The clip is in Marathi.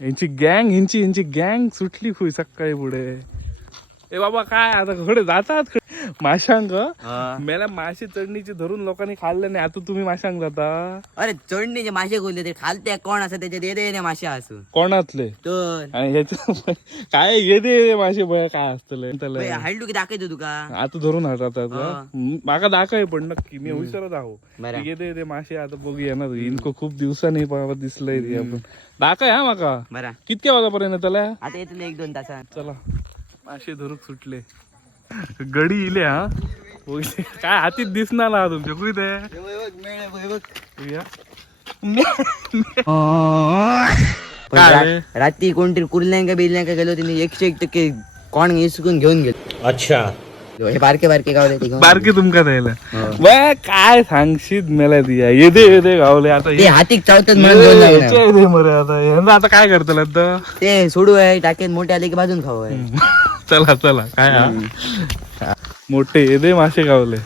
यांची गँग सुटली खुई सकाळी पुढे. ए बाबा काय आता कडे जातात माशांक मेला मासे चढणीची धरून लोकांनी खाल्ले नाही. आता तुम्ही माशांक जाता. अरे चढणीचे मासे खोलले ते खालते कोण असं त्याच्यात येते मासे असून कोणातले तर आणि ह्याच्या काय येते मासे बया काय असतले हाडलू की दाखवतो तुका आता धरून हातात माका दाखव पण नक्की मी विचारत आहो बरं. येते मासे. आता बघूया ना इनको खूप दिवसांनी दिसलंय ते आपण दाखव हा माका बरा कितक्या वाजापर्यंत त्याला. आता येतो 1-2 तासात. चला मासे धरून सुटले गडी इले हा बघितले. काय हातीत दिसणार ना तुमच्या कुठे काय रात्री कोणतरी कुर्ल्यांका बिल्ल्यांका गेलो तिने 101% कोण हिसकून घेऊन गेलो. अच्छा हे बारके बारके गावले ते बारके तुमका द्यायला बा काय सांगशीत मला दिया येते गावले. आता ते हातीक चावतात म्हणून घेऊन जाऊ मरे आता यांना आता काय करतल आता ते सोडू आहे टाकेत मोठे आले की भाजून खाऊ आहे. चला काय हा? मोठे येदे मासे गावले.